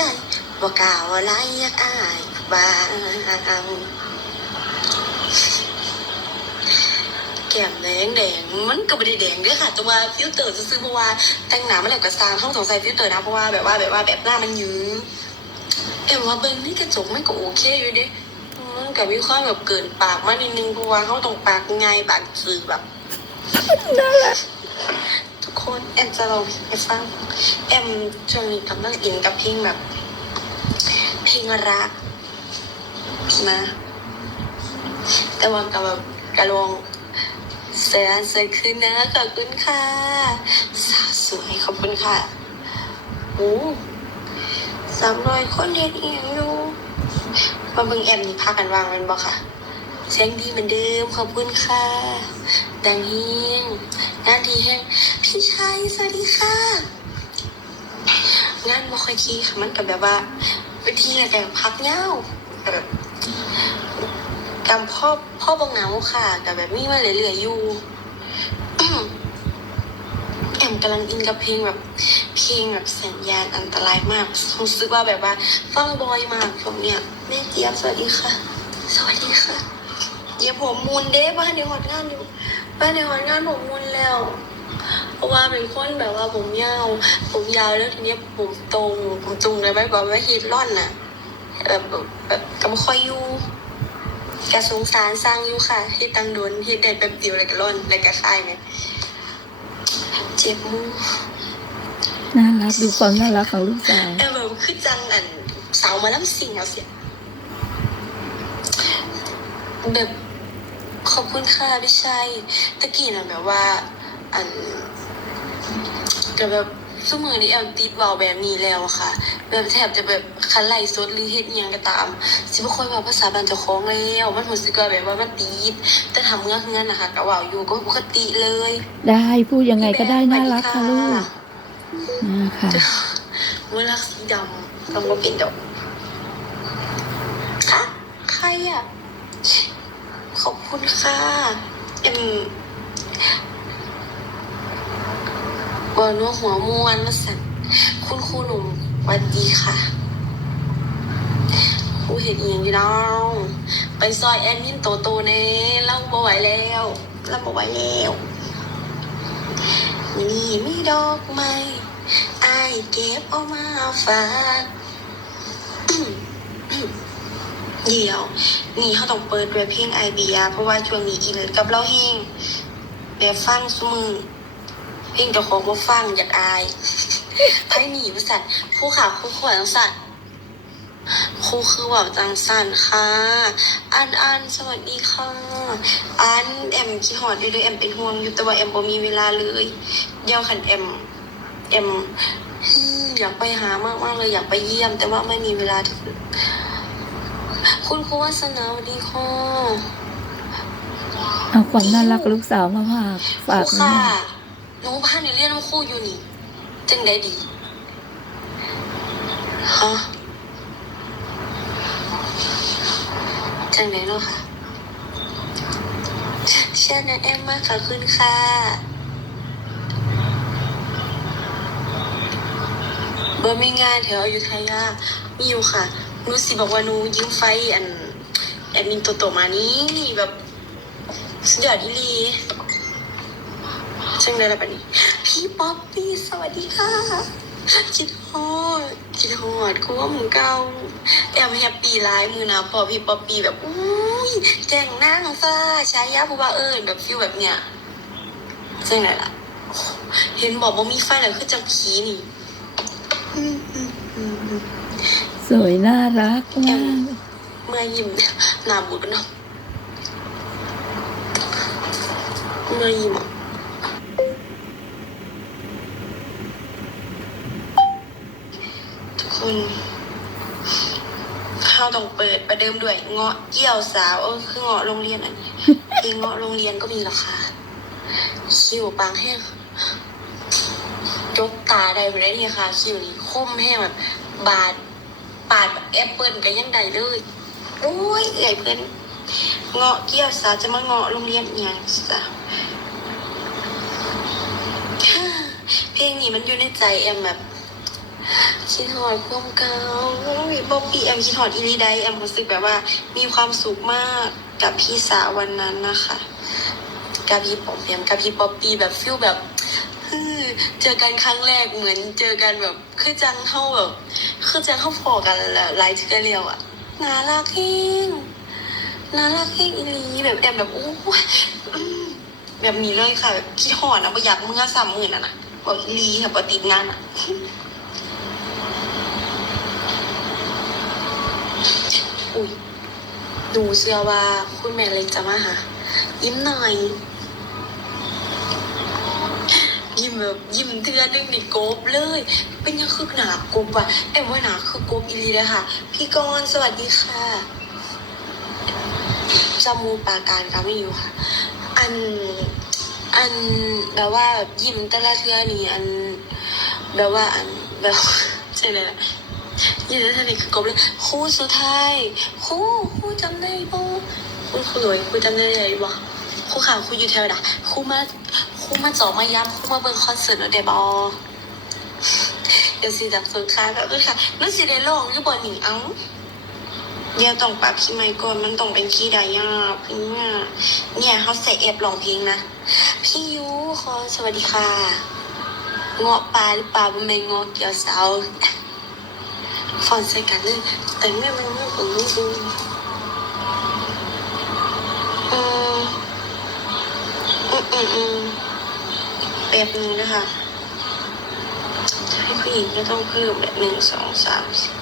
ใจว่กล่าวอะไรอยากอายบางแก้มแดงแดงมันก็ไม่ได้แดงเด้วยค่ะแต่ว่าฟิลเตอร์ซื้อเพราะว่าแต่งหน้ามาแล้วก็สางห้องสงสัยฟิลเตอร์นะเพราะว่าแบบว่าแบบว่าแบบหน้ามันยื้อเอ็มว่าเบิ้งนี่กระจกไมันก็โอเคอยู่ดิมันก็มีความแบบเกินปากมานิดนึงเพราะว่าเขาตรงปากไงปากสื่อแบบ ทุกคนแอมจะลองเพลงให้ฟังแอมช่วงนี้กำลังอินกับเพลงแบบ เพลงรักนะ แต่ว่ากับแบบกระลองเสียเสียขึ้นนะขอบคุณค่ะสาวสวยขอบคุณค่ะโอ้สามร้อยคนเห็นเอียงอยู่มาเบิ่งแอมนี่พากันวางแมันบอกค่ะ เสียงดีเหมือนเดิมขอบคุณค่ะดังเฮงงานดีแห้งพี่ชัยสวัสดีค่ะ งานบ่ค่อยทีค่ะมันกับแบบว่าเวันที่แต่พักเงาแบบกำพ่อพ่อบังเหนาค่ะกับแบบมีมาเหลือๆอยู่แอมกำลังอินกับเพลงแบบเพลงแบบสัญญาณอันตรายมากรู้สึกว่าแบบว่าฟังบอยมากช่วงเนี้ยแม่เจี๊ยบสวัสดีค่ะ สวัสดีค่ะ เดี๋ยวผมมูลเด้บ้านในหอดงานอยู่บ้านในหอดงานผมมูลแล้วเพราะว่าเป็นคนแบบว่าผมยาวผมยาวแล้วทีเนี้ยผมตรงผมตรงเลยไม่บอกว่าฮีทร่อนน่ะแบบแบบแบบกำค่อยอยู่กระสงสารสร้างอยู่ค่ะเฮ็ดตังโดนเฮ็ดได้แป๊บเดียวแล้วก็ร่อนแล้วก็คายเนี่ยเจ็บมือน่ารักดูความน่ารักของลูกสาวเออแบบคือจังอันสาวมาล้ำสิ่งเอาเสียแบบ ขอบคุณค่ะพี่ชัยตะกี้น่ะแบบว่า อันแต่แบบสมือนี้แอลติดเบาแบบนี้แล้วค่ะ แบบแทบจะแบบคันไล่สดหรือเฮ็ดอิหยังก็ตาม สิบ่ค่อยเว่าภาษาบ้านเจ้าของแล้วมันรู้สึกว่าแบบว่ามันติดแต่ทำเมื่อเฮือนนะคะก็เว้าอยู่ก็ปกติเลย ได้พูดยังไงก็ได้น่ารักค่ะลูกนะค่ะเวลาสีดำต้องมาเป็นดอกคะใครอะ ขอบคุณค่ะเอ็มบอนัวหัวมวนมาสั่นคุณครูหนุ่มวัสดีค่ะครูเห็นอีกอยู่น้อง ไปซอยแอดมินโตโตเน่เล่าบ่ไหวแล้วเล่าบ่ไหวแล้วนี่มีดอกไม้อายเก็บเอามาฝาก เดียว นี่เขาต้องเปิดด้วยเพลงไอเบีย เพราะว่าช่วงนี้อินกับเราเฮงแบบฟังสมือเพลงจ้าของว่าฟังอยากอายไพ่หนีบริษัทครู่ขาครู่ขวจังสันครูคือว่าจังสันค่ะ อันอันสวัสดีค่ะ อันแอมคิดหอดอยู่เลยแอมเป็นห่วงอยู่แต่ว่าแอมบ่มีเวลาเลยเดี๋ยวขันแอมแอมอยากไปหามากมากๆเลยอยากไปเยี่ยม แต่ว่าไม่มีเวลาถึ งคุณครูวาสนาสวัสดีค่ะเอาความน่ารักลูกสาวมาฝากคฝารูกค่ะนะหนูพาในเรียนครูอยู่นี่จังได้ดีฮะจังไหนเนาะค่ะเชื่อนะแอมมากค่ะคุณค่ะเบอร์ไม่งานแถวอยุธยามีอยู่ค่ะ หนูสิบอกว่าหนูยืมไฟอันแอดมินโตโตมานี่แบบสุดยอดอีหลีซึ่งในระดับนี้ พี่ป๊อปปี้สวัสดีค่ะ คิดฮอดคิดฮอดกูว่ามึงเก่าแอมแฮปปี้ไลายมือนะพอพี่ป๊อปปี้แบบอุ้ยแจ้งนั่งซ่าใช้ยาผู้ว่าเอิญแบบฟิลแบบเนี้ยซึ่งไหนล่ะเห็นบอกว่ามีไฟแล้วคือจังผีนี่อืมอืมอืมอืม สวยน่ารักมากเมื่อยิ้มเนี่ยหน้าบูดเนาะเมื่อยิ้มทุกคนข้าวต้องเปิดประเดิมด้วย เงาะเกี่ยวสาวเออคือเงาะโรงเรียนอันนี้เพลงเงาะโรงเรียนก็มีราคาคิวปังแห้งจกตาได้ไปได้นี่ค่ะคิวนี้คมแห้งแบบบาด ปาดแอปเปิลกันยังใดเลยโอ้ยเอื่อยเพื่อนเงาะเกี่ยวสาจะมาเงาะโรงเรียนอหย่างสาเพลงนี้มันอยู่ในใจแอมแบบคิดหอดความเก่าบ๊อบบี้แอมคิดหอดอีลีไดแอมรู้สึกแบบว่า มีความสุขมากกับพี่สาววันนั้นนะคะกับพี่ปอมแปมกับพี่ป๊อปปี้แบบฟิลแบบเจอกันครั้งแรกเหมือนเจอกันแบบคือจังเข้าแบบ คือจังเข้าพอกันแหละหลายเทื่อเรียวอะน่ารักเองน่ารักเองอีลีแบบแอมแบบอู้แบบนี้เลยค่ะแบบคิดหอดนะบ่อยากเมื่อสามหมื่นอะนะบอกอีลีค่ะบ่ติดงานอะอุ้ยดูเชื่อว่าคุณแม่เล็กจะมาหายิ้มหน่อย ยิ้มเทือนึงนี่โกบเลย เป็นยังคือหนาโกบอะแอมว่าหนาคือโกบอีลีเลยค่ะพี่กรณ์สวัสดีค่ะจมูปาการก็ไม่อยู่ค่ะ อันอันแบบว่ายิ้มแต่ละเทือนี่อันแบบว่าอันแบบใช่เลยนะยิ้มแต่ละเทือคือกบเลยครูสุดท้ายครูครูจำได้ปะคุณครูหลวยครูจำได้ไหมวะครูข่าวครูอยู่แถวไหนครูมา ครูมาจอมาย้ำครูมาเบิ่งคอนเสิร์ตแล้วเดบอเดี๋ยวสิจับสุดท้าแบบนี้ค่ะนึกสิได้ลองหรือบอลหนิงเอ้าเดี๋ยวต้องปรับคีย์ไมค์ก่อนมันต้องเป็นคีย์ใดอะพี่เนี่ยเนี่ยเขาใส่แอบร้องเพลงนะ พี่ยูขอสวัสดีค่ะเงาะปลาหรือปลามันเป็นเงาะเกี่ยวเสาฟอนใส่กันเลยแต่เนี่ยมันไม่ผมไม่ดูอืมอืมอืมอืม แป๊บหนึ่งนะคะถ้าให้ผู้หญิงก็ต้องเพิ่มแบบหนึ่งสองสามสี่